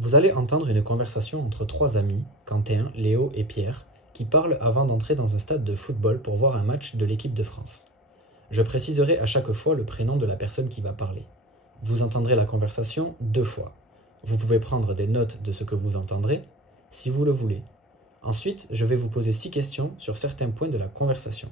Vous allez entendre une conversation entre trois amis, Quentin, Léo et Pierre, qui parlent avant d'entrer dans un stade de football pour voir un match de l'équipe de France. Je préciserai à chaque fois le prénom de la personne qui va parler. Vous entendrez la conversation 2 fois. Vous pouvez prendre des notes de ce que vous entendrez, si vous le voulez. Ensuite, je vais vous poser 6 questions sur certains points de la conversation.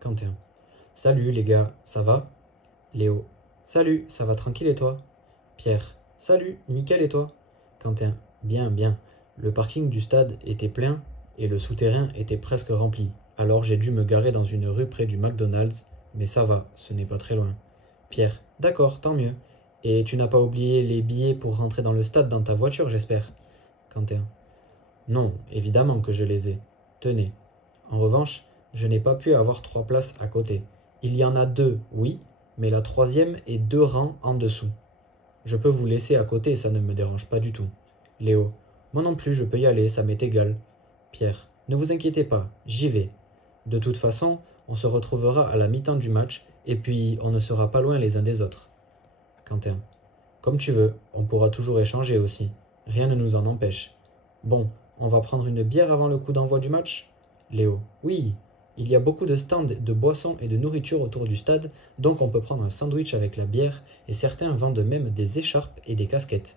Quentin. Salut les gars, ça va? Léo. Salut, ça va tranquille et toi? Pierre. Salut, nickel et toi? Quentin. Bien, bien. Le parking du stade était plein et le souterrain était presque rempli. Alors j'ai dû me garer dans une rue près du McDonald's, mais ça va, ce n'est pas très loin. Pierre. D'accord, tant mieux. Et tu n'as pas oublié les billets pour rentrer dans le stade dans ta voiture, j'espère? Quentin. Non, évidemment que je les ai. Tenez. En revanche, je n'ai pas pu avoir 3 places à côté. Il y en a 2, oui, mais la troisième est 2 rangs en dessous. Je peux vous laisser à côté, ça ne me dérange pas du tout. Léo. Moi non plus, je peux y aller, ça m'est égal. Pierre. Ne vous inquiétez pas, j'y vais. De toute façon, on se retrouvera à la mi-temps du match, et puis on ne sera pas loin les uns des autres. Quentin. Comme tu veux, on pourra toujours échanger aussi. Rien ne nous en empêche. Bon, on va prendre une bière avant le coup d'envoi du match? Léo. Oui, il y a beaucoup de stands de boissons et de nourriture autour du stade, donc on peut prendre un sandwich avec la bière et certains vendent même des écharpes et des casquettes.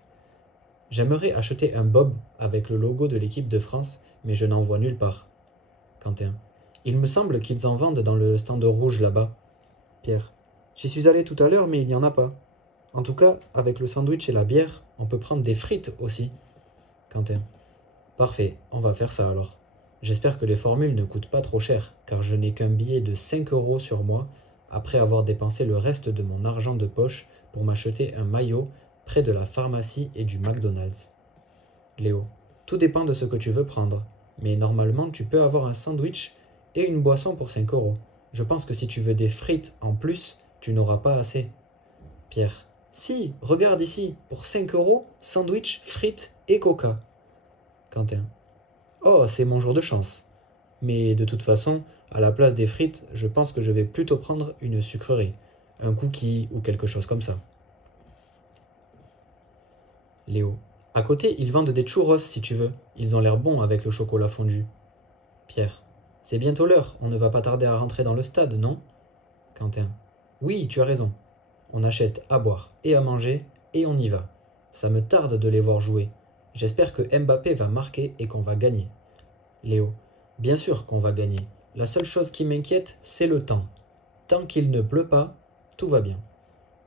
J'aimerais acheter un bob avec le logo de l'équipe de France, mais je n'en vois nulle part. Quentin. Il me semble qu'ils en vendent dans le stand rouge là-bas. Pierre. J'y suis allé tout à l'heure, mais il n'y en a pas. En tout cas, avec le sandwich et la bière, on peut prendre des frites aussi. Quentin. Parfait, on va faire ça alors. J'espère que les formules ne coûtent pas trop cher, car je n'ai qu'un billet de 5 € sur moi, après avoir dépensé le reste de mon argent de poche pour m'acheter un maillot près de la pharmacie et du McDonald's. Léo. Tout dépend de ce que tu veux prendre, mais normalement tu peux avoir un sandwich et une boisson pour 5 €. Je pense que si tu veux des frites en plus, tu n'auras pas assez. Pierre. Si, regarde ici, pour 5 €, sandwich, frites et coca. Quentin. Oh, c'est mon jour de chance. Mais de toute façon, à la place des frites, je pense que je vais plutôt prendre une sucrerie, un cookie ou quelque chose comme ça. Léo. À côté, ils vendent des churros si tu veux. Ils ont l'air bons avec le chocolat fondu. Pierre. C'est bientôt l'heure, on ne va pas tarder à rentrer dans le stade, non? Quentin. Oui, tu as raison. On achète à boire et à manger et on y va. Ça me tarde de les voir jouer. J'espère que Mbappé va marquer et qu'on va gagner. Léo. Bien sûr qu'on va gagner. La seule chose qui m'inquiète, c'est le temps. Tant qu'il ne pleut pas, tout va bien.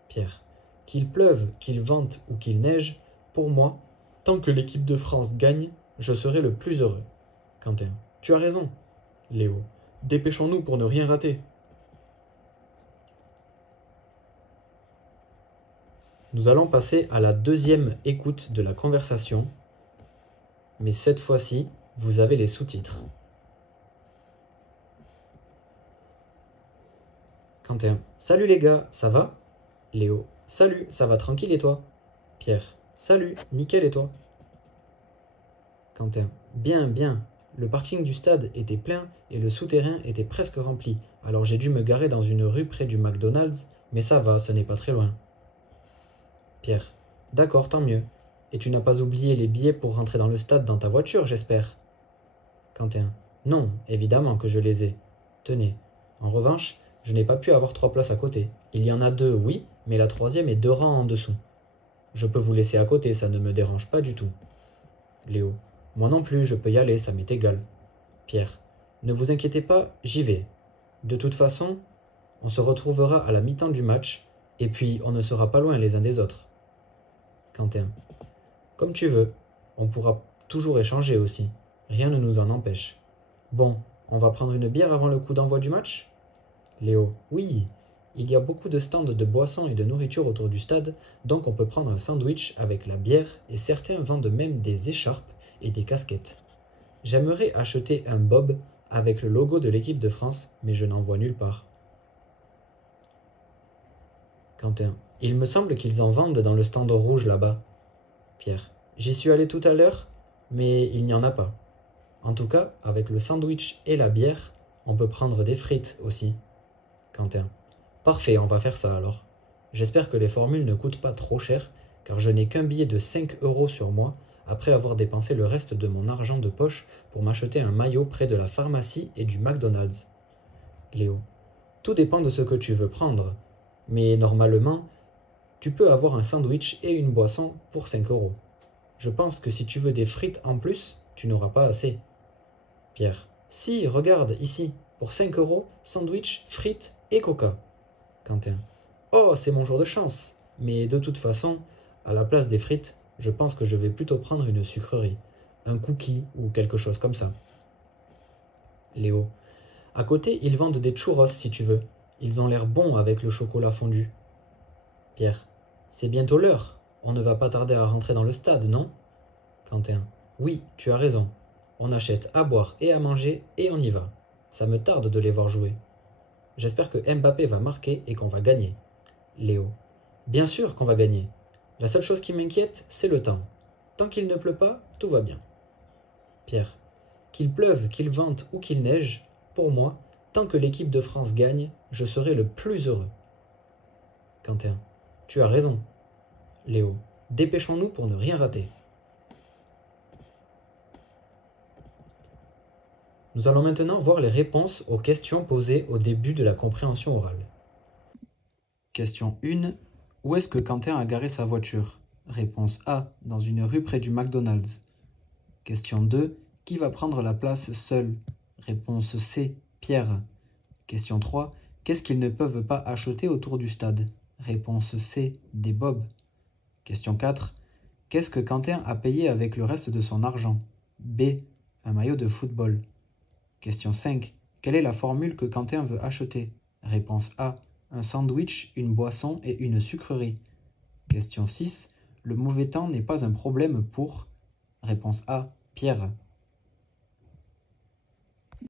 Pierre. Qu'il pleuve, qu'il vente ou qu'il neige, pour moi, tant que l'équipe de France gagne, je serai le plus heureux. Quentin. Tu as raison. Léo. Dépêchons-nous pour ne rien rater. Nous allons passer à la deuxième écoute de la conversation, mais cette fois-ci, vous avez les sous-titres. Quentin. Salut les gars, ça va? Léo. Salut, ça va tranquille et toi? Pierre. Salut, nickel et toi? Quentin. Bien, bien. Le parking du stade était plein et le souterrain était presque rempli, alors j'ai dû me garer dans une rue près du McDonald's, mais ça va, ce n'est pas très loin. Pierre. D'accord, tant mieux. Et tu n'as pas oublié les billets pour rentrer dans le stade dans ta voiture, j'espère? Quentin. Non, évidemment que je les ai. Tenez. En revanche, je n'ai pas pu avoir 3 places à côté. Il y en a 2, oui, mais la troisième est 2 rangs en dessous. Je peux vous laisser à côté, ça ne me dérange pas du tout. Léo. Moi non plus, je peux y aller, ça m'est égal. Pierre. Ne vous inquiétez pas, j'y vais. De toute façon, on se retrouvera à la mi-temps du match, et puis on ne sera pas loin les uns des autres. Quentin. Comme tu veux, on pourra toujours échanger aussi. Rien ne nous en empêche. Bon, on va prendre une bière avant le coup d'envoi du match? Léo. Oui, il y a beaucoup de stands de boissons et de nourriture autour du stade, donc on peut prendre un sandwich avec la bière et certains vendent même des écharpes et des casquettes. J'aimerais acheter un bob avec le logo de l'équipe de France, mais je n'en vois nulle part. Quentin. Il me semble qu'ils en vendent dans le stand rouge là-bas. Pierre. J'y suis allé tout à l'heure, mais il n'y en a pas. En tout cas, avec le sandwich et la bière, on peut prendre des frites aussi. Quentin. Parfait, on va faire ça alors. J'espère que les formules ne coûtent pas trop cher, car je n'ai qu'un billet de 5 € sur moi, après avoir dépensé le reste de mon argent de poche pour m'acheter un maillot près de la pharmacie et du McDonald's. Léo. Tout dépend de ce que tu veux prendre, mais normalement, tu peux avoir un sandwich et une boisson pour 5 €. Je pense que si tu veux des frites en plus, tu n'auras pas assez. Pierre. Si, regarde, ici, pour 5 €, sandwich, frites et coca. Quentin. Oh, c'est mon jour de chance. Mais de toute façon, à la place des frites, je pense que je vais plutôt prendre une sucrerie, un cookie ou quelque chose comme ça. Léo. À côté, ils vendent des churros si tu veux. Ils ont l'air bons avec le chocolat fondu. Pierre. C'est bientôt l'heure. On ne va pas tarder à rentrer dans le stade, non? Quentin. Oui, tu as raison. On achète à boire et à manger et on y va. Ça me tarde de les voir jouer. J'espère que Mbappé va marquer et qu'on va gagner. Léo. Bien sûr qu'on va gagner. La seule chose qui m'inquiète, c'est le temps. Tant qu'il ne pleut pas, tout va bien. Pierre. Qu'il pleuve, qu'il vente ou qu'il neige, pour moi, tant que l'équipe de France gagne, je serai le plus heureux. Quentin. Tu as raison. Léo. Dépêchons-nous pour ne rien rater. Nous allons maintenant voir les réponses aux questions posées au début de la compréhension orale. Question 1. Où est-ce que Quentin a garé sa voiture? Réponse A. Dans une rue près du McDonald's. Question 2. Qui va prendre la place seul? Réponse C. Pierre. Question 3. Qu'est-ce qu'ils ne peuvent pas acheter autour du stade? Réponse C. Des bobs. Question 4. Qu'est-ce que Quentin a payé avec le reste de son argent? B. Un maillot de football. Question 5. Quelle est la formule que Quentin veut acheter? Réponse A. Un sandwich, une boisson et une sucrerie. Question 6. Le mauvais temps n'est pas un problème pour... Réponse A. Pierre.